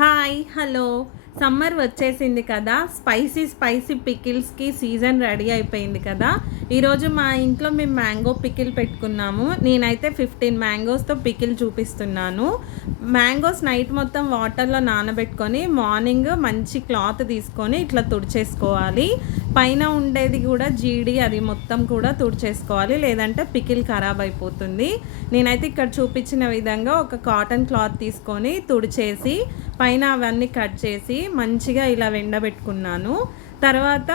Hi hello. Summer వచ్చేసింది కదా, spicy spicy పికిల్స్కి season ready అయిపోయింది కదా. ఈరోజు మా ఇంట్లో మేము మ్యాంగో పికిల్ పెట్టుకున్నాము. నేనైతే 15 మ్యాంగోస్తో పికిల్ చూపిస్తున్నాను. మ్యాంగోస్ నైట్ మొత్తం వాటర్లో నానబెట్టుకొని మార్నింగ్ మంచి క్లాత్ తీసుకొని ఇట్లా తుడిచేసుకోవాలి. పైన ఉండేది కూడా జీడి అది మొత్తం కూడా తుడిచేసుకోవాలి, లేదంటే పికిల్ ఖరాబ్ అయిపోతుంది. నేనైతే ఇక్కడ చూపించిన విధంగా ఒక కాటన్ క్లాత్ తీసుకొని తుడిచేసి పైన అవన్నీ కట్ చేసి మంచిగా ఇలా ఎండబెట్టుకున్నాను. తర్వాత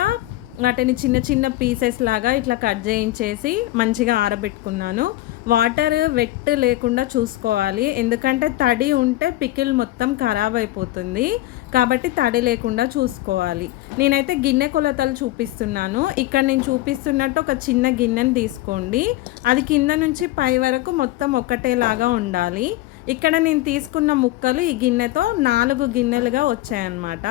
వాటిని చిన్న చిన్న పీసెస్ లాగా ఇట్లా కట్ చేయించేసి మంచిగా ఆరబెట్టుకున్నాను. వాటర్ వెట్ లేకుండా చూసుకోవాలి, ఎందుకంటే తడి ఉంటే పికిల్ మొత్తం ఖరాబ్ అయిపోతుంది. కాబట్టి తడి లేకుండా చూసుకోవాలి. నేనైతే గిన్నె కొలతలు చూపిస్తున్నాను. ఇక్కడ నేను చూపిస్తున్నట్టు ఒక చిన్న గిన్నెని తీసుకోండి. అది కింద నుంచి పై వరకు మొత్తం ఒకటేలాగా ఉండాలి. ఇక్కడ నేను తీసుకున్న ముక్కలు ఈ గిన్నెతో 4 గిన్నెలుగా వచ్చాయన్నమాట.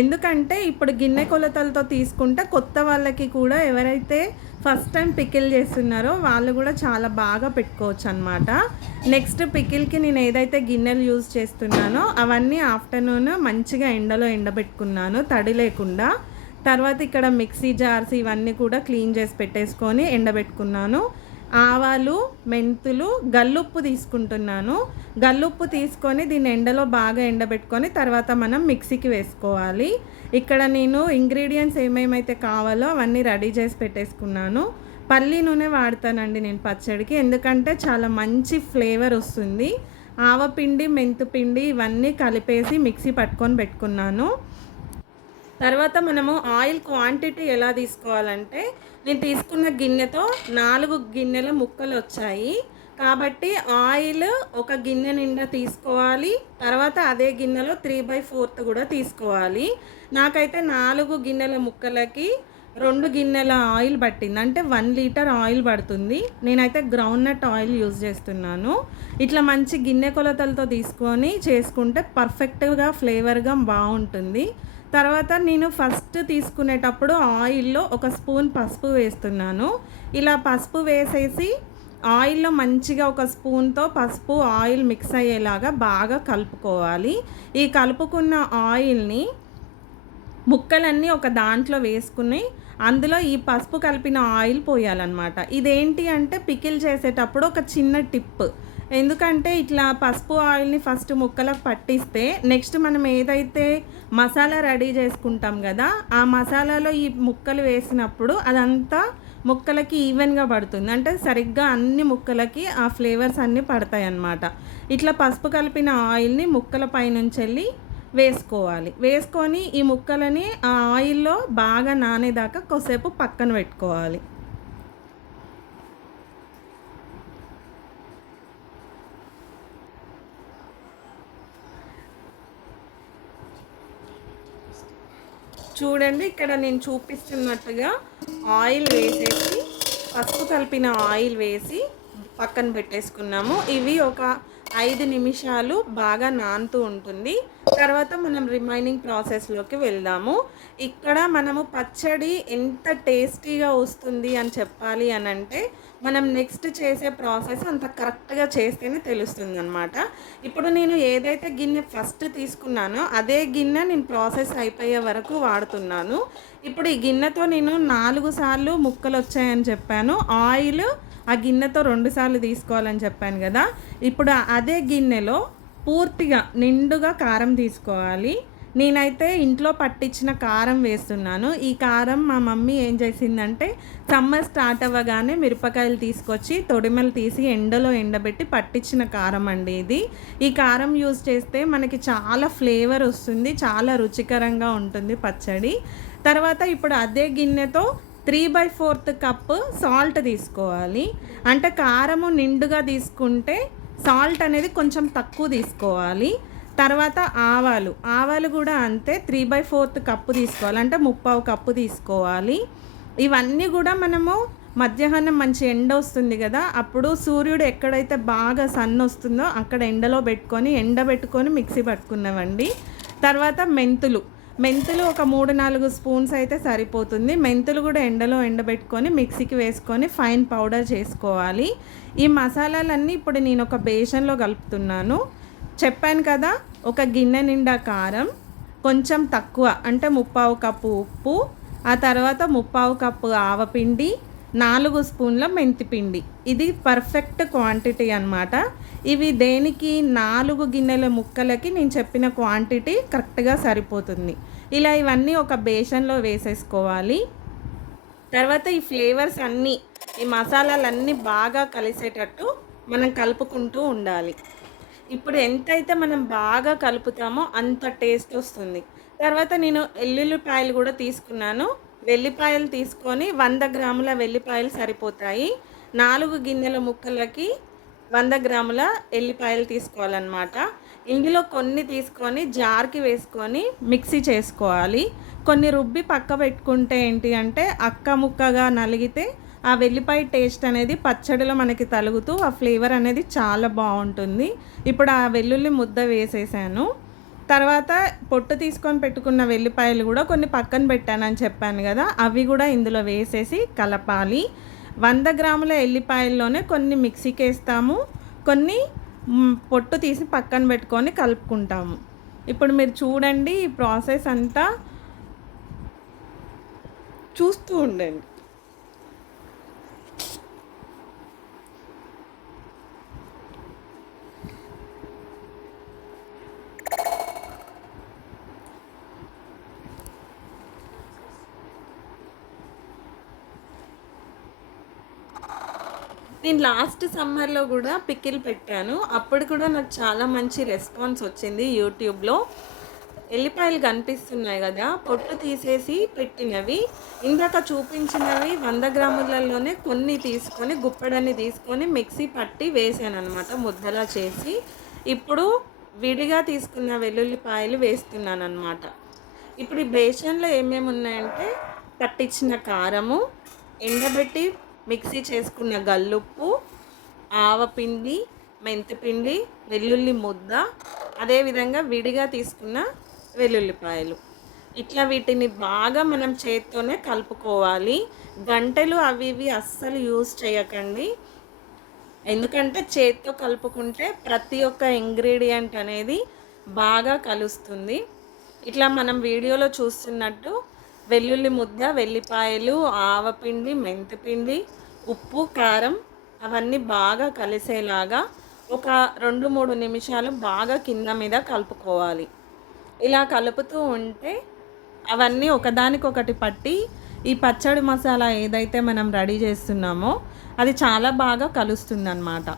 ఎందుకంటే ఇప్పుడు గిన్నె కొలతలతో తీసుకుంటే కొత్త వాళ్ళకి కూడా, ఎవరైతే ఫస్ట్ టైం పికిల్ చేస్తున్నారో వాళ్ళు కూడా చాలా బాగా పెట్టుకోవచ్చు అనమాట. నెక్స్ట్ పికిల్కి నేను ఏదైతే గిన్నెలు యూజ్ చేస్తున్నానో అవన్నీ ఆఫ్టర్నూన్ మంచిగా ఎండలో ఎండబెట్టుకున్నాను తడి లేకుండా. తర్వాత ఇక్కడ మిక్సీ జార్స్ ఇవన్నీ కూడా క్లీన్ చేసి పెట్టేసుకొని ఎండబెట్టుకున్నాను. ఆవాలు, మెంతులు, గల్లుప్పు తీసుకుంటున్నాను. గల్లుప్పు తీసుకొని దీన్ని ఎండలో బాగా ఎండబెట్టుకొని తర్వాత మనం మిక్సీకి వేసుకోవాలి. ఇక్కడ నేను ఇంగ్రీడియంట్స్ ఏమేమైతే కావాలో అవన్నీ రెడీ చేసి పెట్టేసుకున్నాను. పల్లి నూనె వాడతానండి నేను పచ్చడికి, ఎందుకంటే చాలా మంచి ఫ్లేవర్ వస్తుంది. ఆవపిండి, మెంతుపిండి ఇవన్నీ కలిపేసి మిక్సీ పట్టుకొని పెట్టుకున్నాను. తర్వాత మనము ఆయిల్ క్వాంటిటీ ఎలా తీసుకోవాలంటే, నేను తీసుకున్న గిన్నెతో 4 గిన్నెల ముక్కలు వచ్చాయి కాబట్టి ఆయిల్ ఒక గిన్నె నిండా తీసుకోవాలి. తర్వాత అదే గిన్నెలో 3/4 కూడా తీసుకోవాలి. నాకైతే 4 గిన్నెల ముక్కలకి 2 గిన్నెల ఆయిల్ పట్టింది, అంటే 1 లీటర్ ఆయిల్ పడుతుంది. నేనైతే గ్రౌండ్నట్ ఆయిల్ యూజ్ చేస్తున్నాను. ఇట్లా మంచి గిన్నె కొలతలతో తీసుకొని చేసుకుంటే పర్ఫెక్ట్గా ఫ్లేవర్గా బాగుంటుంది. తర్వాత నేను ఫస్ట్ తీసుకునేటప్పుడు ఆయిల్లో ఒక స్పూన్ పసుపు వేస్తున్నాను. ఇలా పసుపు వేసేసి ఆయిల్లో మంచిగా ఒక స్పూన్తో పసుపు ఆయిల్ మిక్స్ అయ్యేలాగా బాగా కలుపుకోవాలి. ఈ కలుపుకున్న ఆయిల్ని ముక్కలన్నీ ఒక దాంట్లో వేసుకుని అందులో ఈ పసుపు కలిపిన ఆయిల్ పోయాలన్నమాట. ఇదేంటి అంటే పికిల్ చేసేటప్పుడు ఒక చిన్న టిప్. ఎందుకంటే ఇట్లా పసుపు ఆయిల్ని ఫస్ట్ ముక్కలకు పట్టిస్తే నెక్స్ట్ మనం ఏదైతే మసాలా రెడీ చేసుకుంటాం కదా, ఆ మసాలాలో ఈ ముక్కలు వేసినప్పుడు అదంతా ముక్కలకి ఈవెన్గా పడుతుంది. అంటే సరిగ్గా అన్ని ముక్కలకి ఆ ఫ్లేవర్స్ అన్నీ పడతాయి అన్నమాట. ఇట్లా పసుపు కలిపిన ఆయిల్ని ముక్కల పైనుంచి వెళ్ళి వేసుకోవాలి. వేసుకొని ఈ ముక్కలని ఆ ఆయిల్లో బాగా నానేదాకా కొద్దిసేపు పక్కన పెట్టుకోవాలి. చూడండి, ఇక్కడ నేను చూపిస్తున్నట్టుగా ఆయిల్ వేసేసి పసుపు కలిపిన ఆయిల్ వేసి పక్కన పెట్టేసుకున్నాము. ఇవి ఒక 5 నిమిషాలు బాగా నానుతూ ఉంటుంది. తర్వాత మనం రిమైనింగ్ ప్రాసెస్లోకి వెళ్దాము. ఇక్కడ మనము పచ్చడి ఎంత టేస్టీగా వస్తుంది అని చెప్పాలి అని అంటే, మనం నెక్స్ట్ చేసే ప్రాసెస్ అంత కరెక్ట్గా చేస్తేనే తెలుస్తుంది అనమాట. ఇప్పుడు నేను ఏదైతే గిన్నె ఫస్ట్ తీసుకున్నానో అదే గిన్నె నేను ప్రాసెస్ అయిపోయే వరకు వాడుతున్నాను. ఇప్పుడు ఈ గిన్నెతో నేను 4 సార్లు ముక్కలు వచ్చాయని చెప్పాను. ఆయిల్ ఆ గిన్నెతో 2 సార్లు తీసుకోవాలని చెప్పాను కదా. ఇప్పుడు అదే గిన్నెలో పూర్తిగా నిండుగా కారం తీసుకోవాలి. నేనైతే ఇంట్లో పట్టించిన కారం వేస్తున్నాను. ఈ కారం మా మమ్మీ ఏం చేసిందంటే, సమ్మర్ స్టార్ట్ అవ్వగానే మిరపకాయలు తీసుకొచ్చి తొడిమలు తీసి ఎండలో ఎండబెట్టి పట్టించిన కారం అండి ఇది. ఈ కారం యూజ్ చేస్తే మనకి చాలా ఫ్లేవర్ వస్తుంది, చాలా రుచికరంగా ఉంటుంది పచ్చడి. తర్వాత ఇప్పుడు అదే గిన్నెతో 3/4 కప్పు సాల్ట్ తీసుకోవాలి. అంటే కారము నిండుగా తీసుకుంటే సాల్ట్ అనేది కొంచెం తక్కువ తీసుకోవాలి. తర్వాత ఆవాలు కూడా అంతే 3/4 కప్పు తీసుకోవాలి, అంటే 3/4 కప్పు తీసుకోవాలి. ఇవన్నీ కూడా మనము మధ్యాహ్నం మంచి ఎండ వస్తుంది కదా, అప్పుడు సూర్యుడు ఎక్కడైతే బాగా సన్ వస్తుందో అక్కడ ఎండబెట్టుకొని మిక్సీ పట్టుకున్నామండి. తర్వాత మెంతులు ఒక 3-4 స్పూన్స్ అయితే సరిపోతుంది. మెంతులు కూడా ఎండలో ఎండబెట్టుకొని మిక్సీకి వేసుకొని ఫైన్ పౌడర్ చేసుకోవాలి. ఈ మసాలాలన్నీ ఇప్పుడు నేను ఒక బేషన్లో కలుపుతున్నాను. చెప్పాను కదా, ఒక గిన్నె నిండా కారం, కొంచెం తక్కువ అంటే ముప్పావు కప్పు ఉప్పు, ఆ తర్వాత ముప్పావు కప్పు ఆవపిండి, 4 స్పూన్ల మెంతిపిండి. ఇది పర్ఫెక్ట్ క్వాంటిటీ అనమాట. ఇవి దేనికి 4 గిన్నెల ముక్కలకి నేను చెప్పిన క్వాంటిటీ కరెక్ట్‌గా సరిపోతుంది. ఇలా ఇవన్నీ ఒక బేషన్‌లో వేసేసుకోవాలి. తర్వాత ఈ ఫ్లేవర్స్ అన్నీ, ఈ మసాలాలన్నీ బాగా కలిసేటట్టు మనం కలుపుకుంటూ ఉండాలి. ఇప్పుడు ఎంతైతే మనం బాగా కలుపుతామో అంత టేస్ట్ వస్తుంది. తర్వాత నేను ఎల్లుల్లిపాయలు కూడా తీసుకున్నాను. వెల్లిపాయలు తీసుకొని 100 గ్రాముల వెల్లిపాయలు సరిపోతాయి. 4 గిన్నెల ముక్కలకి 100 గ్రాముల ఎల్లిపాయలు తీసుకోవాలన్నమాట. ఇందులో కొన్ని తీసుకొని జార్‌కి వేసుకొని మిక్సీ చేసుకోవాలి. కొన్ని రుబ్బి పక్క పెట్టుకుంటే ఏంటి అంటే అక్క ముక్కగా నలిగితే ఆ వెల్లిపాయ టేస్ట్ అనేది పచ్చడిలో మనకి తలుగుతూ ఆ ఫ్లేవర్ అనేది చాలా బాగుంటుంది. ఇప్పుడు ఆ వెల్లుల్లి ముద్ద వేసేసాను. తర్వాత పొట్టు తీసుకొని పెట్టుకున్న వెల్లిపాయలు కూడా కొన్ని పక్కన పెట్టానని చెప్పాను కదా, అవి కూడా ఇందులో వేసేసి కలపాలి. 100 గ్రాముల ఎల్లిపాయల్లోనే కొన్ని మిక్సీకి వేస్తాము, కొన్ని పొట్టు తీసి పక్కన పెట్టుకొని కలుపుకుంటాము. ఇప్పుడు మీరు చూడండి, ఈ ప్రాసెస్ అంతా చూస్తూ ఉండండి. నేను లాస్ట్ సమ్మర్‌లో గూడా పికిల్ పెట్టాను. అప్పుడు కూడా నాకు చాలా మంచి రెస్పాన్స్ వచ్చింది యూట్యూబ్‌లో. ఎల్లిపాయలు కనిపిస్తున్నాయి గదా, పొట్టు తీసేసి పెట్టినవి. ఇందాక చూపించినవి 100 గ్రాములలోనే కొన్ని తీసుకొని, గుప్పెడన్ని తీసుకొని మిక్సీ పట్టి వేసాననమాట ముద్దలా చేసి. ఇప్పుడు విడిగా తీసుకున్న వెల్లుల్లిపాయలు వేస్తున్నాననమాట. ఇప్పుడు ఈ బేషన్‌లో ఏమేమి ఉన్నాయంటే పట్టించిన కారము, ఎండబెట్టి మిక్సీ చేసుకున్న గల్లుప్పు, ఆవపిండి, మెంతిపిండి, వెల్లుల్లి ముద్ద, అదేవిధంగా విడిగా తీసుకున్న వెల్లుల్లిపాయలు. ఇట్లా వీటిని బాగా మనం చేత్తోనే కలుపుకోవాలి. గంటెలు అవి ఇవి అస్సలు యూజ్ చేయకండి. ఎందుకంటే చేత్తో కలుపుకుంటే ప్రతి ఒక్క ఇంగ్రీడియంట్ అనేది బాగా కలుస్తుంది. ఇట్లా మనం వీడియోలో చూస్తున్నట్టు వెల్లుల్లి ముద్ద, వెల్లిపాయలు, ఆవపిండి, మెంతిపిండి, ఉప్పు, కారం అవన్నీ బాగా కలిసేలాగా ఒక 2, 3 నిమిషాలు బాగా కింద మీద కలుపుకోవాలి. ఇలా కలుపుతూ ఉంటే అవన్నీ ఒకదానికొకటి పట్టి ఈ పచ్చడి మసాలా ఏదైతే మనం రెడీ చేస్తున్నామో అది చాలా బాగా కలుస్తుందన్నమాట.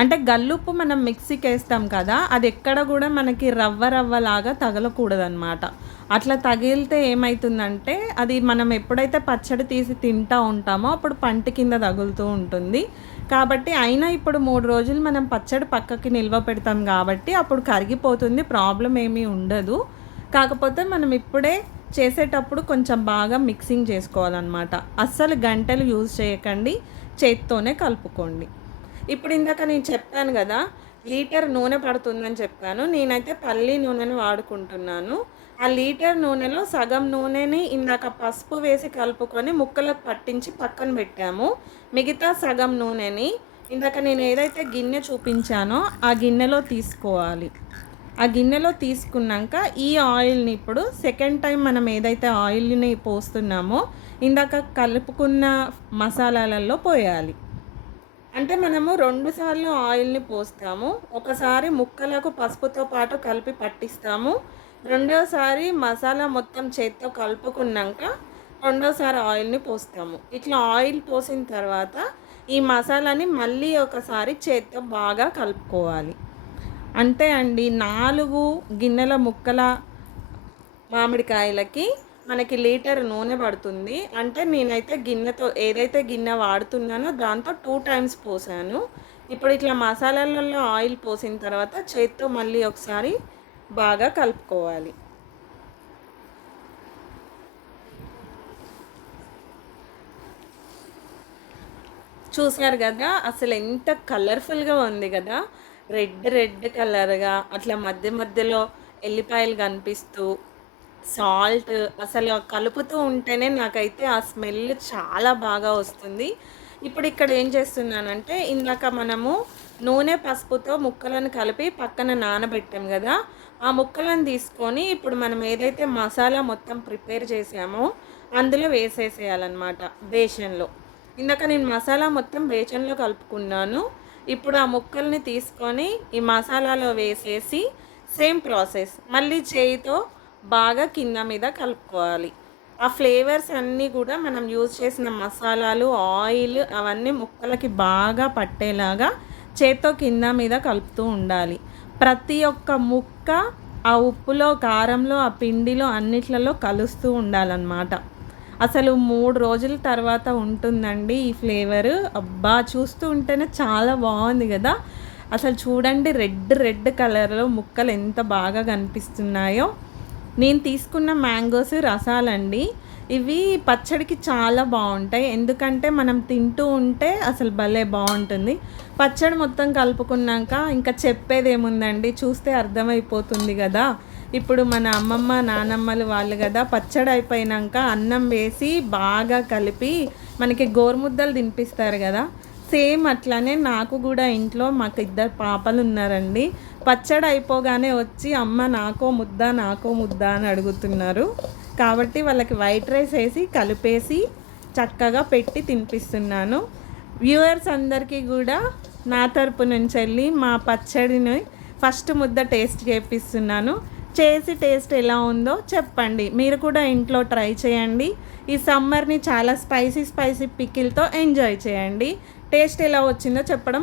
అంటే గల్లుప్పు మనం మిక్సీకి వేస్తాం కదా, అది ఎక్కడ కూడా మనకి రవ్వ రవ్వలాగా తగలకూడదన్నమాట. అట్లా తగిలితే ఏమవుతుందంటే అది మనం ఎప్పుడైతే పచ్చడి తీసి తింటూ ఉంటామో అప్పుడు పంటి కింద తగులుతూ ఉంటుంది. కాబట్టి అయినా ఇప్పుడు 3 రోజులు మనం పచ్చడి పక్కకి నిల్వ పెడతాం కాబట్టి అప్పుడు కరిగిపోతుంది, ప్రాబ్లం ఏమీ ఉండదు. కాకపోతే మనం ఇప్పుడే చేసేటప్పుడు కొంచెం బాగా మిక్సింగ్ చేసుకోవాలన్నమాట. అస్సలు గంటెలు యూజ్ చేయకండి, చేత్తోనే కలుపుకోండి. ఇప్పుడు ఇందాక నేను చెప్పాను కదా, లీటర్ నూనె పడుతుందని చెప్పాను. నేనైతే పల్లి నూనెను వాడుకుంటున్నాను. ఆ లీటర్ నూనెలో సగం నూనెని ఇందాక పసుపు వేసి కలుపుకొని ముక్కలకు పట్టించి పక్కన పెట్టాము. మిగతా సగం నూనెని ఇందాక నేను ఏదైతే గిన్నె చూపించానో ఆ గిన్నెలో తీసుకోవాలి. ఆ గిన్నెలో తీసుకున్నాక ఈ ఆయిల్ని ఇప్పుడు సెకండ్ టైం మనం ఏదైతే ఆయిల్ని పోస్తున్నామో ఇందాక కలుపుకున్న మసాలాలలో పోయాలి. అంటే మనము 2 సార్లు ఆయిల్‌ని పోస్తాము. ఒకసారి ముక్కలకు పసుపుతో పాటు కలిపి పట్టిస్తాము. రెండోసారి మసాలా మొత్తం చేత్తో కలుపుకున్నాక రెండోసారి ఆయిల్‌ని పోస్తాము. ఇట్లా ఆయిల్ పోసిన తర్వాత ఈ మసాలాని మళ్ళీ ఒకసారి చేత్తో బాగా కలుపుకోవాలి. అంతే అండి. 4 గిన్నెల ముక్కల మామిడికాయలకి మనకి లీటర్ నూనె పడుతుంది. అంటే నేనైతే గిన్నెతో ఏదైతే గిన్నె వాడుతున్నానో దాంతో 2 టైమ్స్ పోసాను. ఇప్పుడు ఇట్లా మసాలాలలో ఆయిల్ పోసిన తర్వాత చేత్తో మళ్ళీ ఒకసారి బాగా కలుపుకోవాలి. చూసారు కదా, అసలు ఎంత కలర్‌ఫుల్‌గా ఉంది కదా! రెడ్ రెడ్ కలర్‌గా అట్లా మధ్య మధ్యలో ఎల్లిపాయలు కనిపిస్తూ సాల్ట్ అసలు కలుపుతూ ఉంటేనే నాకైతే ఆ స్మెల్ చాలా బాగా వస్తుంది. ఇప్పుడు ఇక్కడ ఏం చేస్తున్నానంటే ఇందాక మనము నూనె, పసుపుతో ముక్కలను కలిపి పక్కన నానబెట్టాం గదా! ఆ ముక్కలను తీసుకొని ఇప్పుడు మనం ఏదైతే మసాలా మొత్తం ప్రిపేర్ చేసామో అందులో వేసేసేయాలనమాట బేషన్‌లో. ఇందాక నేను మసాలా మొత్తం బేషన్‌లో కలుపుకున్నాను. ఇప్పుడు ఆ ముక్కల్ని తీసుకొని ఈ మసాలాలో వేసేసి సేమ్ ప్రాసెస్ మళ్ళీ చేయితో బాగా కింద మీద కలుపుకోవాలి. ఆ ఫ్లేవర్స్ అన్నీ గూడా మనం యూజ్ చేసిన మసాలాలు, ఆయిల్ అవన్నీ ముక్కలకి బాగా పట్టేలాగా చేత్తో కింద మీద కలుపుతూ ఉండాలి. ప్రతి ఒక్క ముక్క ఆ ఉప్పులో, కారంలో, ఆ పిండిలో అన్నిట్లలో కలుస్తూ ఉండాలనమాట. అసలు 3 రోజుల తర్వాత ఉంటుందండి ఈ ఫ్లేవరు. అబ్బా! చూస్తూ ఉంటేనే చాలా బావుంది గదా! అసలు చూడండి రెడ్ కలర్‌లో ముక్కలు ఎంత బాగా కనిపిస్తున్నాయో. నేను తీసుకున్న మ్యాంగోస్ రసాలండి. ఇవి పచ్చడికి చాలా బావుంటాయి. ఎందుకంటే మనం తింటూ ఉంటే అసలు భలే బావుంటుంది. పచ్చడి మొత్తం కలుపుకున్నాక ఇంకా చెప్పేదేముందండి, చూస్తే అర్థమైపోతుంది గదా! ఇప్పుడు మన అమ్మమ్మ, నానమ్మలు వాళ్ళు గదా! పచ్చడి అయిపోయినంక అన్నం వేసి బాగా కలిపి మనకి గోరుముద్దలు తినిపిస్తారు గదా! సేమ్ అట్లనే నాకు గూడా ఇంట్లో మాకు ఇద్దరు పాపలున్నారండి. పచ్చడి అయిపోగానే వచ్చి అమ్మ నాకో ముద్ద అని అడుగుతున్నారు. కాబట్టి వాళ్ళకి వైట్ రైస్ ఏసి కలిపేసి చక్కగా పెట్టి తినిపిస్తున్నాను. వ్యూవర్స్ అందరికీ గూడా నా తరపు నుంచెళ్ళి మా పచ్చడిని ఫస్ట్ ముద్ద టేస్ట్ చేపిస్తున్నాను. చేసి టేస్ట్ ఎలా ఉందో చెప్పండి. మీరు కూడా ఇంట్లో ట్రై చేయండి. ఈ సమ్మర్‌ని చాలా స్పైసీ పికిల్‌తో ఎంజాయ్ చేయండి. టేస్ట్ ఎలా వచ్చిందో చెప్పడం